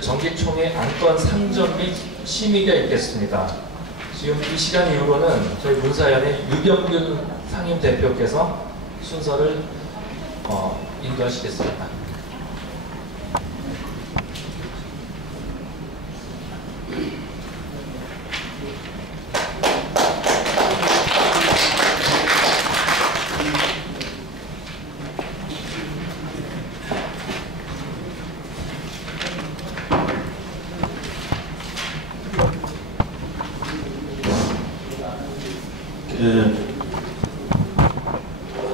정기총회 안건 상정 및 심의가 있겠습니다. 지금 이 시간 이후로는 저희 문사연의 유병균 상임대표께서 순서를 인도하시겠습니다.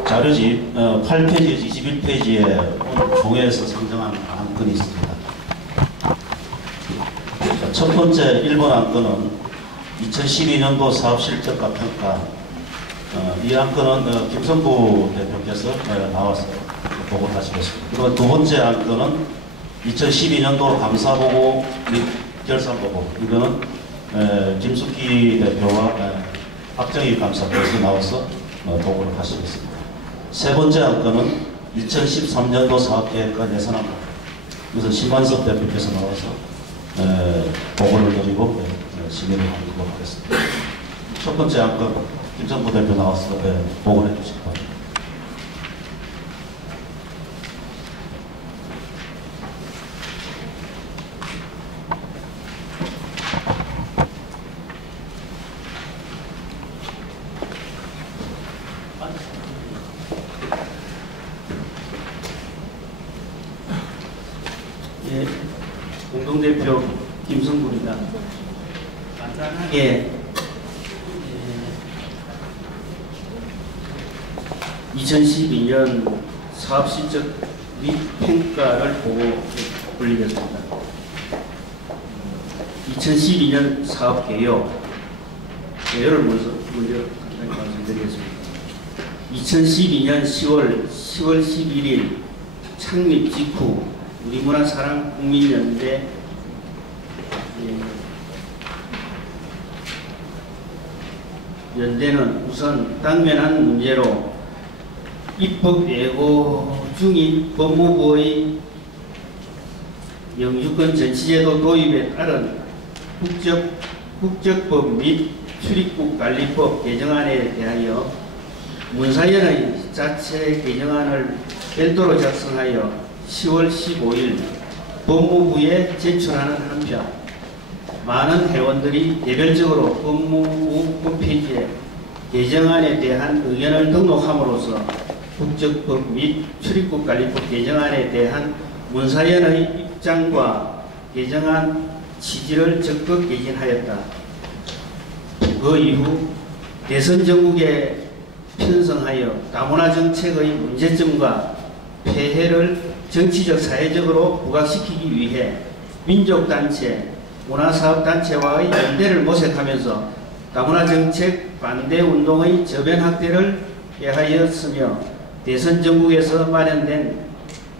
자료집 8페이지에서 21페이지에 오늘 종회에서 상정한 안건이 있습니다. 첫 번째 1번 안건은 2012년도 사업실적과 평가. 이 안건은 김성부 대표께서 나와서 보고를 하시겠습니다. 그리고 두 번째 안건은 2012년도 감사보고 및 결산보고. 이거는 김숙희 대표와 박정희 감사께서 나와서 보고를 하시겠습니다. 세 번째 안건은 2013년도 사업계획과 예산안건. 그래서 심만섭 대표께서 나와서 보고를 드리고 심의를 하도록 하겠습니다. 첫 번째 안건 김성부 대표 나와서 보고를 해주시기 바랍니다. 예, 공동대표 김성구입니다. 간단하게 2012년 사업실적 및 평가를 보고 올리겠습니다. 2012년 사업개요를 먼저 말씀드리겠습니다. 2012년 10월 11일 창립 직후 우리문화사랑국민연대 연대는 우선 당면한 문제로 입법 예고 중인 법무부의 영주권 전시제도 도입에 따른 국적법 및 출입국관리법 개정안에 대하여 문사연의 자체 개정안을 별도로 작성하여 10월 15일 법무부에 제출하는 한편 많은 회원들이 개별적으로 법무부 홈페이지에 개정안에 대한 의견을 등록함으로써 국적법 및 출입국관리법 개정안에 대한 문사연의 입장과 개정안 취지를 적극 개진하였다. 그 이후 대선 전국에 편성하여 다문화 정책의 문제점과 폐해를 정치적 사회적으로 부각시키기 위해 민족단체, 문화사업단체와의 연대를 모색하면서 다문화 정책 반대 운동의 저변 확대를 해하였으며 대선 전국에서 마련된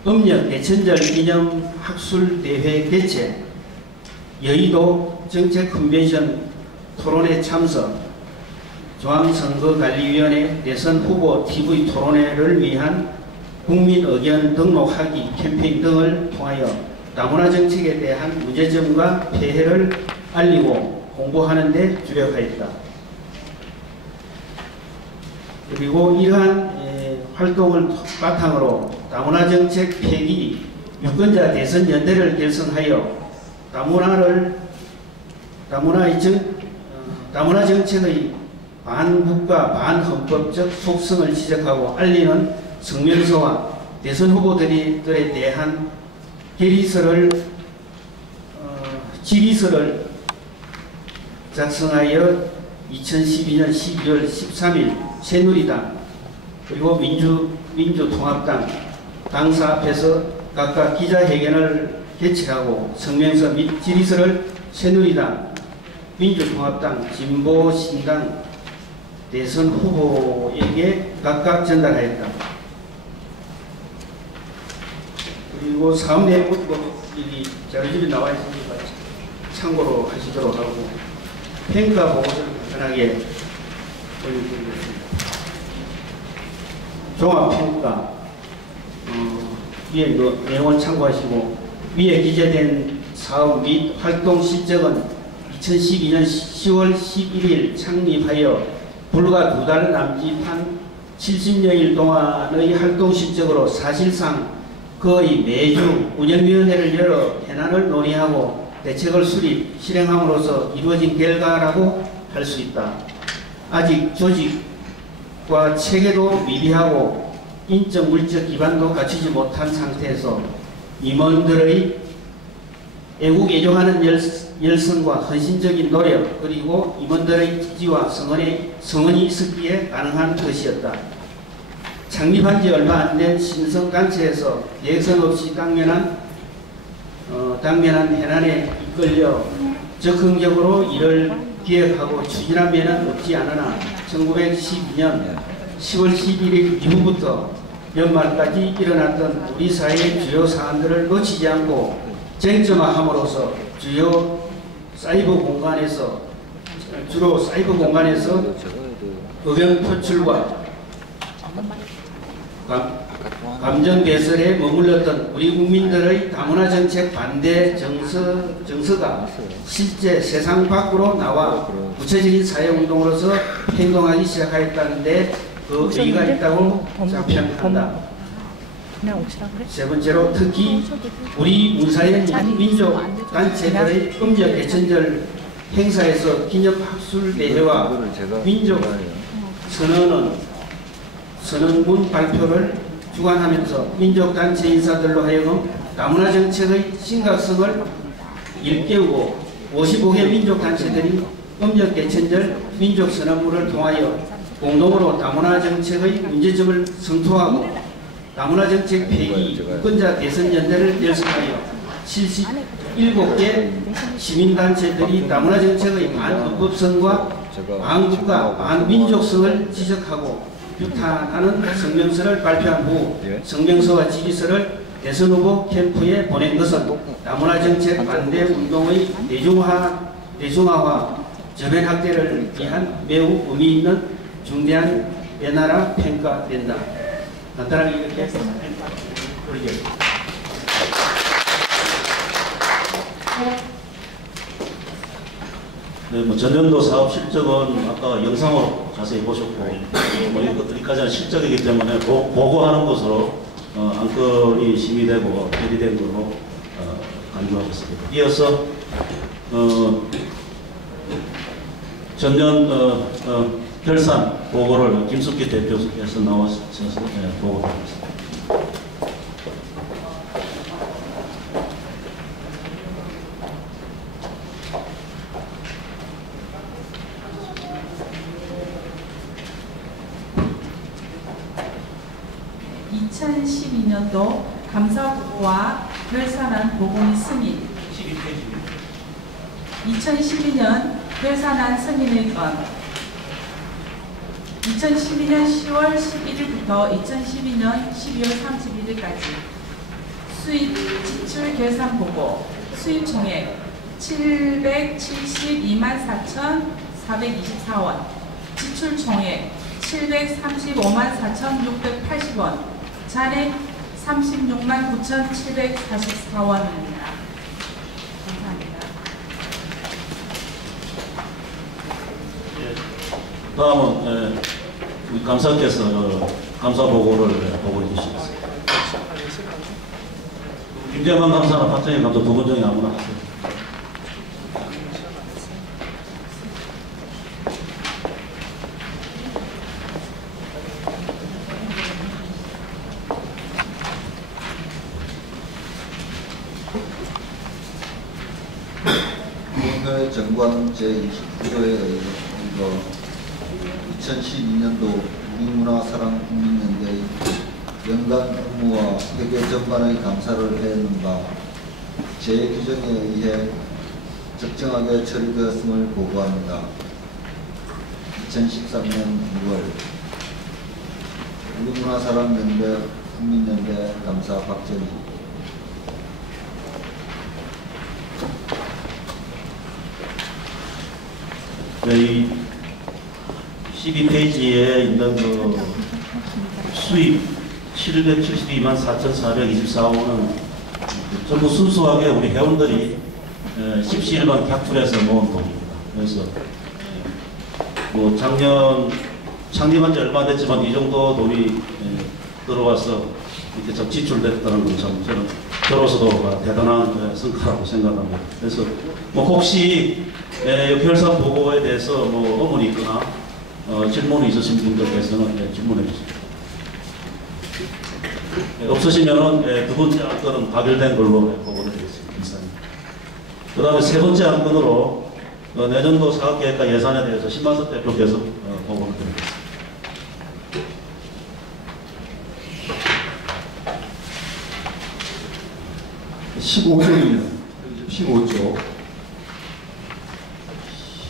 음력 개천절 기념 학술대회 개최, 여의도 정책 컨벤션 토론회 참석, 중앙선거관리위원회 대선 후보 TV 토론회를 위한 국민 의견 등록하기 캠페인 등을 통하여 다문화 정책에 대한 문제점과 폐해를 알리고 공부하는 데 주력하였다. 그리고 이러한 활동을 바탕으로 다문화 정책 폐기 유권자 대선 연대를 결성하여 다문화 정책의 반국가 반헌법적 속성을 지적하고 알리는 성명서와 대선 후보들에 대한 질의서를 작성하여 2012년 12월 13일 새누리당 그리고 민주통합당 당사 앞에서 각각 기자회견을 개최하고 성명서 및 질의서를 새누리당, 민주통합당, 진보신당 대선 후보에게 각각 전달하였다. 그리고 사업 내용은 이 자료집에 나와 있으니까 참고로 하시도록 하고 평가 보고서를 간단하게 올려드리겠습니다. 종합평가 위에 그 내용을 참고하시고 위에 기재된 사업 및 활동 실적은 2012년 10월 11일 창립하여 불과 2달 남짓한 70여일 동안의 활동 실적으로 사실상 거의 매주 운영위원회를 열어 현안을 논의하고 대책을 수립, 실행함으로써 이루어진 결과라고 할 수 있다. 아직 조직과 체계도 미비하고 인적 물적 기반도 갖추지 못한 상태에서 임원들의 애국 애정하는 열성과 헌신적인 노력 그리고 임원들의 지지와 성원이 있었기에 가능한 것이었다. 창립한 지 얼마 안 된 신성단체에서 예선 없이 당면한 현안에 이끌려 적극적으로 이를 기획하고 추진한 면은 없지 않으나 1912년 10월 11일 이후부터 연말까지 일어났던 우리 사회의 주요 사안들을 놓치지 않고 쟁점화함으로써 주로 사이버 공간에서 의견 표출과 감정 배설에 머물렀던 우리 국민들의 다문화 정책 반대 정서가 실제 세상 밖으로 나와 구체적인 사회운동으로서 행동하기 시작하였다는데 그 의의가 있다고 자평한다. 세 번째로 특히 우리 문사연 민족 단체들의 음력 개천절 행사에서 기념학술 대회와 민족 선언문 발표를 주관하면서 민족단체 인사들로 하여금 다문화 정책의 심각성을 일깨우고 55개 민족단체들이 음력 개천절 민족선언문을 통하여 공동으로 다문화 정책의 문제점을 성토하고 다문화 정책 폐기 유권자 대선연대를 결성하여 77개 시민단체들이 다문화 정책의 반헌법성과 반국가 반민족성을 지적하고 규탄하는 성명서를 발표한 후 성명서와 지지서를 대선 후보 캠프에 보낸 것은 다문화 정책 반대 운동의 대중화와 저변 확대를 위한 매우 의미 있는 중대한 변화라 평가된다. 간단하게 이렇게 올리겠습니다. 네, 전년도 사업 실적은 아까 영상으로 자세히 보셨고 여기까지는 실적이기 때문에 보고하는 것으로 안건이 심의되고 결의된 것으로 간주하겠습니다. 이어서 전년 결산 보고를 김숙기 대표께서 나와서 보고드리겠습니다. 2012년도 감사보고와 결산안 보고의 승인 2012년 결산안 승인의 건 2012년 10월 11일부터 2012년 12월 31일까지 수입 지출 결산 보고 수입 총액 772만 4,424원 지출 총액 735만 4,680원 잔액 36만 9,744원입니다. 감사합니다. 다음은 우리 감사께서 감사 보고를 보고해 주시겠습니다. 김재만 감사나 박정희 감사 두 분 중에 아무나 하세요. 국회 정관 제29조에 의거 2012년도 우리문화사랑국민연대의 연간 업무와 회계 전반의 감사를 해놓은 바 제 규정에 의해 적정하게 처리되었음을 보고합니다. 2013년 6월 우리문화사랑연대 국민연대 감사 박정희. 이 12페이지에 있는 수입 772만 4,424원은 전부 순수하게 우리 회원들이 17번 객출해서 모은 돈입니다. 그래서 뭐 작년 창립한 지 얼마 됐지만 이 정도 돈이 들어와서 이렇게 좀 지출됐다는 건 참 저로서도 대단한 성과라고 생각합니다. 그래서 뭐 혹시 결산 보고에 대해서 뭐 의문이 있거나 질문이 있으신 분들께서는 질문해 주십시오. 없으시면은 두 번째 안건은 가결된 걸로 보고를 드리겠습니다. 이상입니다. 그 다음에 세 번째 안건으로 내년도 사업계획과 예산에 대해서 신만섭 대표께서 보고를 드리겠습니다. (15쪽입니다) 15쪽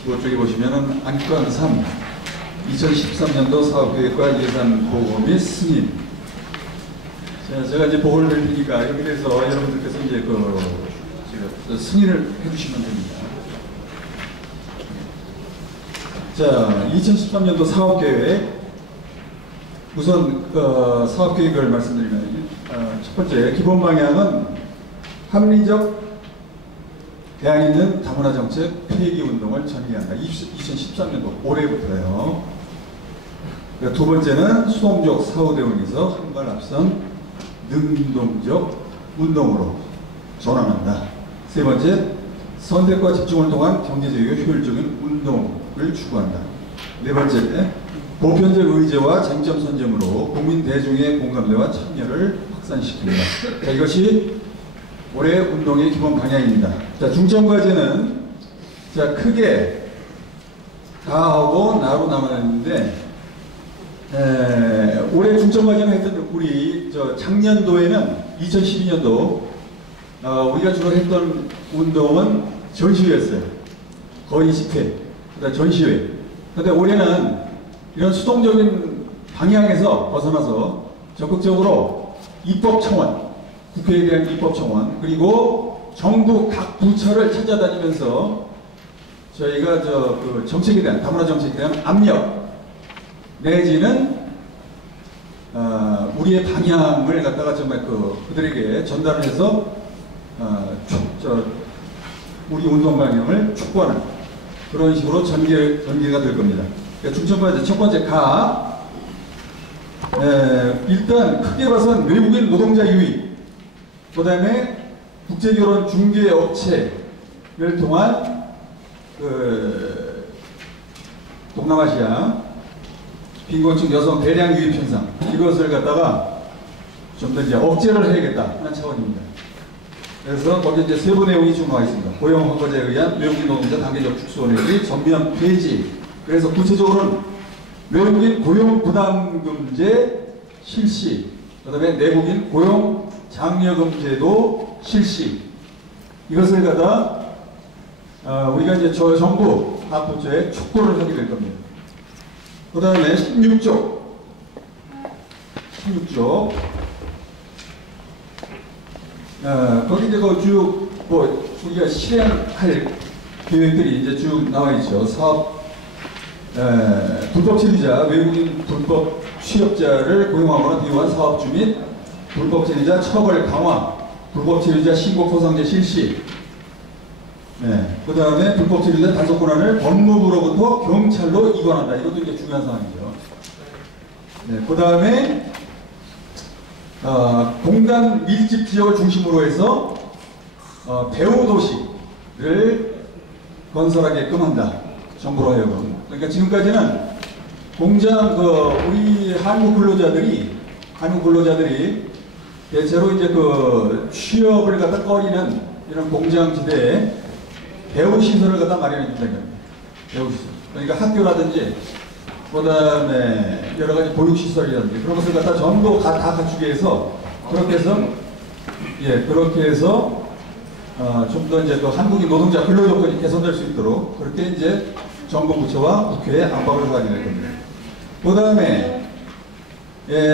15쪽에 보시면은 안건 3 2013년도 사업계획과 예산 보고 및 승인. 제가 이제 보고를 드릴 테니까 여기 대해서 여러분들께서 이제 승인을 해주시면 됩니다. 자, 2013년도 사업계획. 우선 사업계획을 말씀드리면 첫 번째 기본 방향은 합리적 대안 있는 다문화 정책 폐기 운동을 전개한다. 2013년도 올해부터요. 두 번째는 수동적 사후 대응에서 한 발 앞선 능동적 운동으로 전환한다. 세 번째, 선택과 집중을 통한 경제적이고 효율적인 운동을 추구한다. 네 번째, 보편적 의제와 쟁점 선점으로 국민 대중의 공감대와 참여를 확산시킨다. 자, 이것이 올해 운동의 기본 방향입니다. 자, 중점 과제는 자 크게 다하고 나로 남아있는데 올해 중점 과제는 했던 우리 작년도에는 2012년도 우리가 주로 했던 운동은 전시회였어요. 거의 10회. 그다음 전시회. 그런데 올해는 이런 수동적인 방향에서 벗어나서 적극적으로 입법 청원, 국회에 대한 입법 청원, 그리고 정부 각 부처를 찾아다니면서 저희가 정책에 대한, 다문화 정책에 대한 압력 내지는 우리의 방향을 갖다가 정말 그들에게 전달을 해서 우리 운동 방향을 촉구하는 그런 식으로 전개가 될 겁니다. 그러니까 중점 과제 첫 번째 일단 크게 봐서는 외국인 노동자 유입, 그 다음에 국제결혼 중개 업체를 통한 동남아시아 빈곤층 여성 대량 유입 현상, 이것을 갖다가 좀 더 이제 억제를 해야겠다 하는 차원입니다. 그래서 거기 이제 세부 내용이 좀 나와 있습니다. 고용 확보제에 의한 외국인 노동자 단계적 축소 내지 전면 폐지. 그래서 구체적으로는 외국인 고용 부담금제 실시, 그 다음에 내국인 고용 장려금제도 실시. 이것을 갖다 우리가 이제 정부 각 부처에 촉구를 하게 될 겁니다. 그 다음에 16조. 거기 이제 쭉 우리가 실행할 계획들이 이제 쭉 나와 있죠. 사업 불법 체류자, 외국인 불법 취업자를 고용하거나 비용한 사업주 및 불법 체류자 처벌 강화, 불법 체류자 신고 포상제 실시. 그 다음에 불법 체류자 단속 권한을 법무부로부터 경찰로 이관한다. 이것도 이제 중요한 사항이죠. 그 다음에 공단 밀집 지역을 중심으로 해서 배후 도시를 건설하게끔 한다. 정부로 하여금. 그러니까 지금까지는 공장 우리 한국 근로자들이 대체로 이제 취업을 갖다 꺼리는 이런 공장지대에 배후 시설을 갖다 마련해 준다는 겁니다. 배후 시설. 그러니까 학교라든지 그다음에 여러 가지 보육 시설이라든지 그런 것을 갖다 전부 다 갖추게 해서 그렇게 해서 좀 더 이제 한국인 노동자 근로 조건이 개선될 수 있도록 그렇게 이제 정부 부처와 국회에 압박을 가게 될 겁니다. 그다음에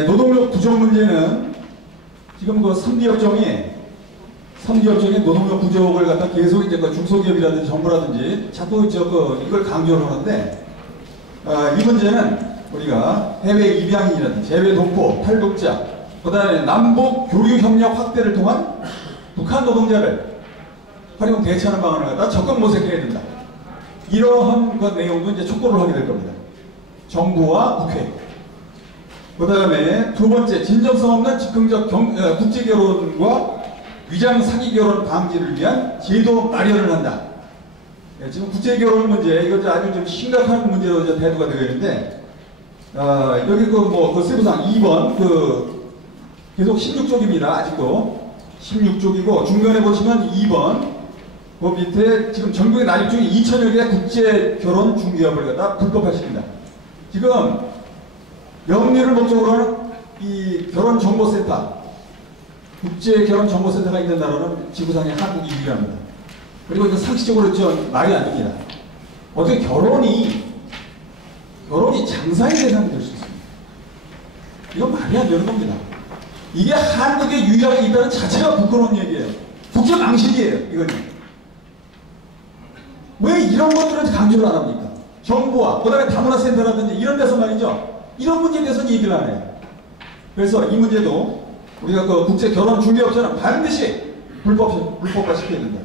노동력 부족 문제는 지금 3기 업종이 노동력 부족을 갖다 계속 이제 중소기업이라든지 정부라든지 자꾸 이걸 강조를 하는데 이 문제는 우리가 해외 입양인이라든지 해외 동포, 탈북자, 그 다음에 남북 교류 협력 확대를 통한 북한 노동자를 활용 대처하는 방안을 갖다 적극 모색해야 된다. 이러한 것 내용도 이제 촉구를 하게 될 겁니다. 정부와 국회. 그 다음에 두 번째, 진정성 없는 즉흥적 국제결혼과 위장 사기결혼 방지를 위한 제도 마련을 한다. 예, 지금 국제결혼 문제, 이거 아주 좀 심각한 문제로 이제 대두가 되고 있는데, 여기 그 세부상 2번, 계속 16쪽입니다. 아직도. 16쪽이고, 중간에 보시면 2번, 그 밑에 지금 전국에 난입 중인 2,000여 개의 국제결혼 중개업을 갖다 불법화시킵니다. 지금 영리를 목적으로 하는 이 결혼정보센터, 국제결혼정보센터가 있는 나라는 지구상에 한국이 유일합니다. 그리고 이제 상식적으로 좀 말이 안 됩니다. 어떻게 결혼이 장사의 대상이 될 수 있습니다. 이건 말이 안 되는 겁니다. 이게 한국에 유일하게 있다는 자체가 부끄러운 얘기예요. 국제망신이에요, 이거는. 왜 이런 것들은 강조를 안 합니까? 정부와 그다음에 다문화센터라든지 이런 데서 말이죠. 이런 문제에 대해서는 얘기를 안 해요. 그래서 이 문제도 우리가 그 국제결혼중개업자는 반드시 불법화시켜야 된다.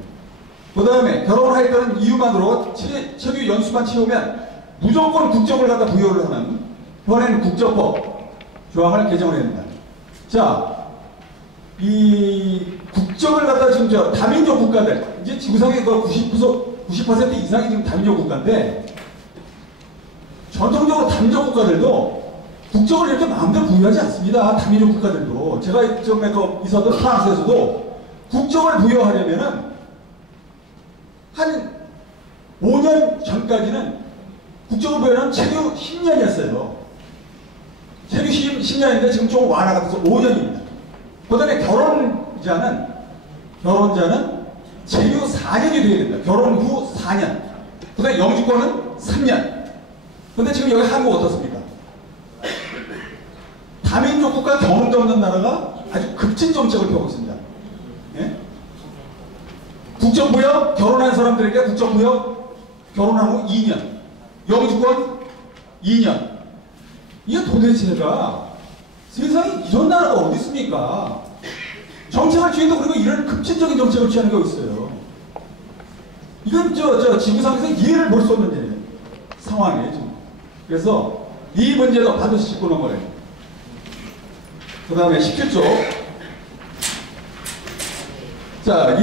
그 다음에 결혼하였다는 이유만으로 체류 연수만 채우면 무조건 국적을 갖다 부여를 하는 현행 국적법 조항을 개정을 해야 된다. 자, 이 국적을 갖다 지금 다민족 국가들, 이제 지구상의 그 90% 이상이 지금 다민족 국가인데, 전통적으로 다민족 국가들도 국적을 이렇게 마음대로 부여하지 않습니다. 다민족 국가들도. 제가 처음에 있었던 프랑스에서도 국적을 부여하려면은 한 5년 전까지는 국적을 부여하는 체류 10년이었어요. 체류 10년인데 지금 좀 완화가 돼서 5년입니다. 그 다음에 결혼자는 체류 4년이 되어야 된다. 결혼 후 4년. 그 다음에 영주권은 3년. 근데 지금 여기 한국 어떻습니까? 다민족 국가 경험도 없는 나라가 아주 급진 정책을 펴고 있습니다. 예? 국적부여 결혼한 사람들에게 국적부여 결혼한 후 2년, 영주권 2년. 이게 도대체가 세상에 이런 나라가 어디 있습니까? 정책을 취해도 그리고 이런 급진적인 정책을 취하는 게 있어요. 이건 지구상에서 이해를 볼 수 없는 상황이에요 지금. 그래서 이 문제도 반드시 짚고 넘어가야 돼요. 그 다음에 17조. 자,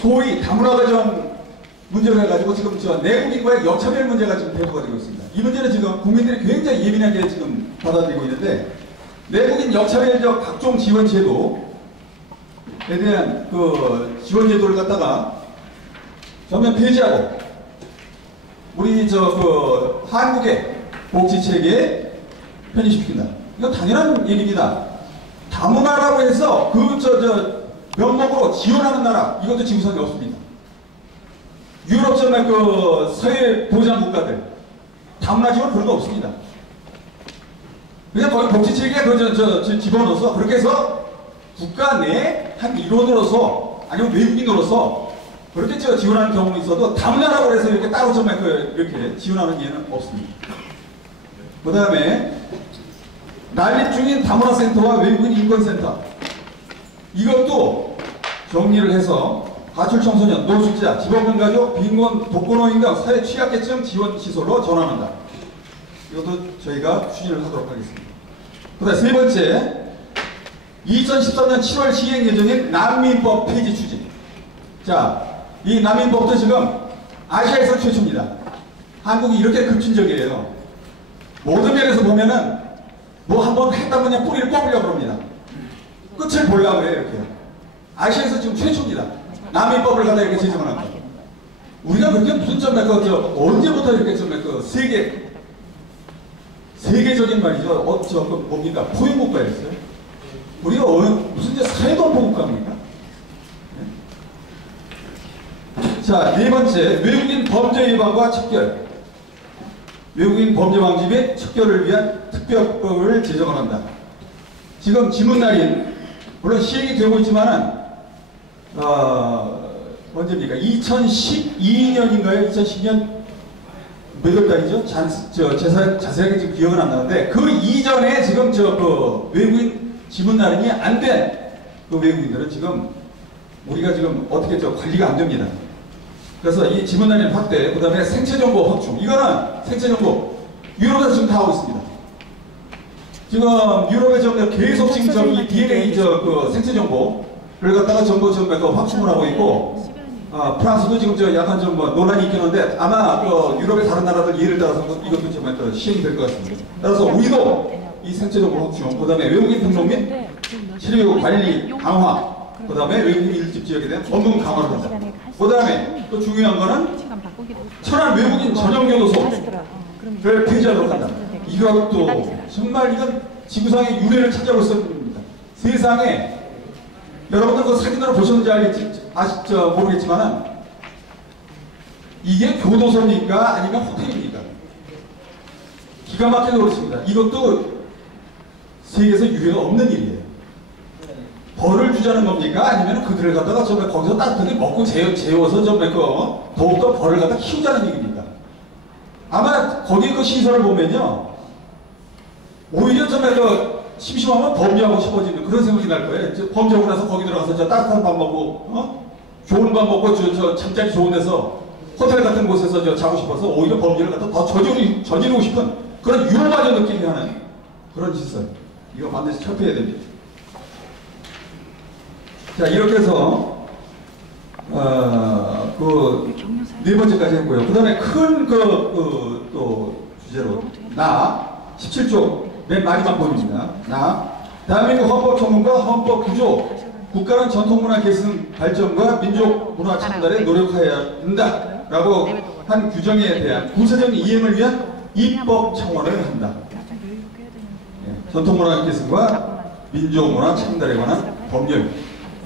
소위 다문화가정 문제로 해가지고 지금 내국인과의 여차별 문제가 지금 대두가 되고 있습니다. 이 문제는 지금 국민들이 굉장히 예민하게 지금 받아들이고 있는데, 내국인 여차별적 각종 지원 제도에 대한 지원 제도를 갖다가 전면 폐지하고, 우리 한국의 복지 체계에 편입시킨다. 이거 당연한 얘기입니다. 다문화라고 해서 명목으로 지원하는 나라, 이것도 지구상에 없습니다. 유럽 서해 보장 국가들 다문화 지원 그런 거 없습니다. 그냥 거기 복지 체계에 집어넣어서 그렇게 해서 국가 내 한 일원으로서 아니면 외국인으로서 그렇게 지원하는 경우는 있어도 다문화라고 해서 이렇게 따로 이렇게 지원하는 예는 없습니다. 그 다음에 난립 중인 다문화센터와 외국인 인권센터, 이것도 정리를 해서 가출 청소년, 노숙자, 집 없는 가족, 빈곤, 독거노인 등 사회 취약계층 지원 시설로 전환한다. 이것도 저희가 추진을 하도록 하겠습니다. 그 다음 세 번째, 2013년 7월 시행 예정인 난민법 폐지 추진. 자, 이 난민법도 지금 아시아에서 최초입니다. 한국이 이렇게 급진적이에요. 모든 면에서 보면은 뭐 한번 했다 그냥 뿌리를 뽑으려고 합니다. 끝을 보려고 해요, 이렇게. 아시아에서 지금 최초입니다. 난민법을 갖다 이렇게 제정을 합니다. 우리가 그렇게 무슨 언제부터 이렇게 세계적인 말이죠. 뭡니까? 포용국가였어요. 우리가 무슨 사회동포국가입니까? 네? 자, 네 번째, 외국인 범죄 예방과 척결. 외국인 범죄 방지 및 척결을 위한 특별법을 제정을 한다. 지금 지문날인, 물론 시행이 되고 있지만은, 언제입니까? 2012년인가요? 2010년 몇 월 달이죠? 자세하게 지금 기억은 안 나는데, 그 이전에 지금 외국인 지문날인이 안 된 그 외국인들은 지금 우리가 지금 어떻게 관리가 안 됩니다. 그래서 이 지문 날림 확대, 그 다음에 생체정보 확충, 이거는 생체정보 유럽에서 지금 다 하고 있습니다. 지금 유럽에 지금 계속 지금 이 DNA 그 생체정보를 갖다가 전부 지금 확충을 하고 있고, 프랑스도 지금 약간 좀 논란이 있긴 한데 아마 유럽의 다른 나라들 예를 따라서 이것도 좀 시행이 될 것 같습니다. 따라서 우리도 이 생체정보 확충, 그 다음에 외국인 등록 및 치료 관리 강화, 그 다음에 외국인 밀집 지역에 대한 법령 강화를 한다. 그 다음에 또 중요한 거는 천안 외국인 전용 교도소를 폐지하도록 한다. 이것도 정말 이건 지구상의 유례를 찾아볼 수 없는 겁니다. 세상에 여러분들 그 사진으로 보셨는지 모르겠지만은 이게 교도소입니까? 아니면 호텔입니까? 기가 막히게 그렇습니다. 이것도 세계에서 유례가 없는 일이에요. 벌을 주자는 겁니까? 아니면 그들을 갖다가 거기서 따뜻하게 먹고 재워서 더욱더 벌을 갖다 키우자는 얘기입니까? 아마 거기 그 시설을 보면요, 오히려 심심하면 범죄하고 싶어지는 그런 생각이 날 거예요. 범죄하고 나서 거기 들어가서 따뜻한 밥 먹고, 좋은 밥 먹고, 잠자리 좋은 데서, 호텔 같은 곳에서 자고 싶어서 오히려 범죄를 갖다 더 저지르고 싶은 그런 유혹마저 느끼게 하는 그런 시설. 이거 반드시 철폐해야 됩니다. 자, 이렇게 해서, 네 번째까지 했고요. 그 다음에 큰 또 주제로, 17조, 맨 마지막 본입니다. 대한민국 헌법청문과 헌법구조, 국가는 전통문화 계승 발전과 민족문화 창달에 노력해야 한다라고 한 규정에 대한 구체적 이행을 위한 입법 청원을 한다. 전통문화 계승과 민족문화 창달에 관한 법률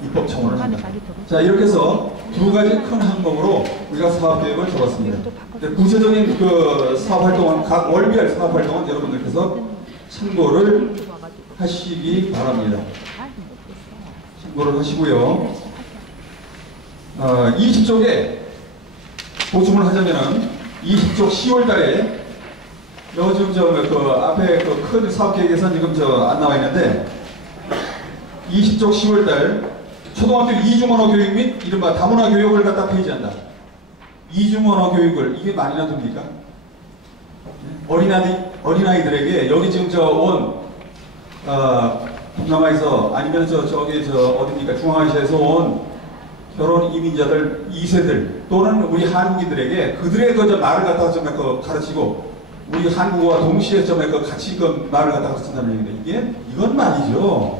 입법 청원을 한다. 자, 이렇게 해서 두 가지 큰 항목으로 우리가 사업계획을 적었습니다. 구체적인 그 사업활동은 각 월별 사업활동은 여러분들께서 참고를 하시기 바랍니다. 참고를 하시고요. 20쪽에 보충을 하자면은 20쪽 10월 달에 요즘 앞에 큰 사업계획에서 지금 안 나와 있는데 20쪽 10월 달 초등학교 이중언어 교육 및 이른바 다문화 교육을 갖다 폐지한다. 이중언어 교육을 이게 말이나 됩니까? 어린아이들에게 여기 지금 동남아에서 아니면 어딥니까? 중앙아시아에서 온 결혼 이민자들 2세들 또는 우리 한국인들에게 그들의 말을 갖다가 가르치고 우리 한국어와 동시에 같이 말을 갖다가 가르친다는 얘기인데 이건 말이죠.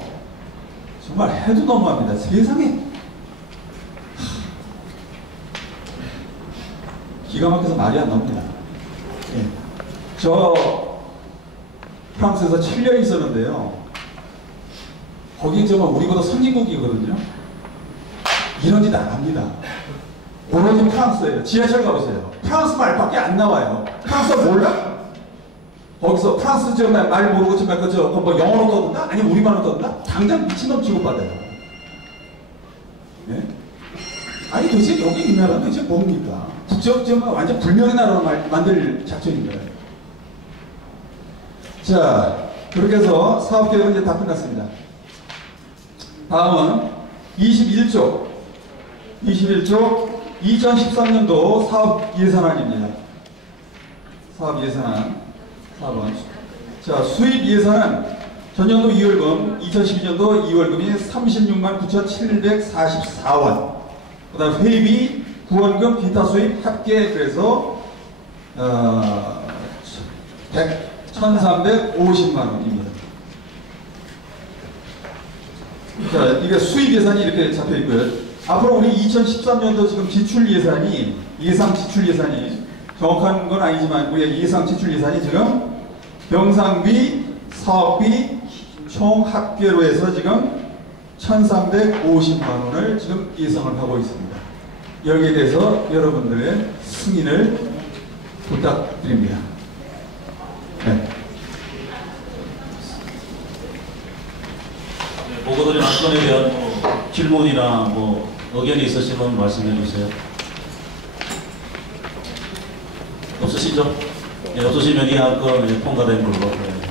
정말 해도 너무합니다. 세상에 기가 막혀서 말이 안 나옵니다. 예. 저 프랑스에서 7년 있었는데요. 거기 우리보다 선진국이거든요. 이런 짓 안 합니다. 오로지 프랑스예요. 지하철 가보세요. 프랑스 말밖에 안 나와요. 프랑스 몰라? 거기서 프랑스 말 모르고 뭐 영어로 떠든다? 아니면 우리말로 떠든다? 당장 미친놈 취급받아요. 예? 아니 도대체 여기 이 나라는 도대체 뭡니까? 완전 불명의 나라로 만들 작전인가요? 자, 그렇게 해서 사업계획은 이제 다 끝났습니다. 다음은 21조 2013년도 사업 예산안입니다. 사업 예산안 4번. 자, 수입 예산은 전년도 2월금 2012년도 2월금이 36만 9,744원. 그 다음 회비, 구원금, 기타 수입 합계 그래서 1,350만 원입니다. 자, 이게 수입 예산이 이렇게 잡혀 있고요. 앞으로 우리 2013년도 지금 지출 예산이 예상 지출 예산이 정확한 건 아니지만 우리 예상 지출 예산이 지금 병상비, 사업비 총 합계로 해서 지금 1,350만 원을 지금 예상을 하고 있습니다. 여기에 대해서 여러분들의 승인을 부탁드립니다. 네. 보고드린 안건에 대한 질문이나 의견이 있으시면 말씀해 주세요. 없으시죠? 네, 없으시면 이 안건 통과된 걸로.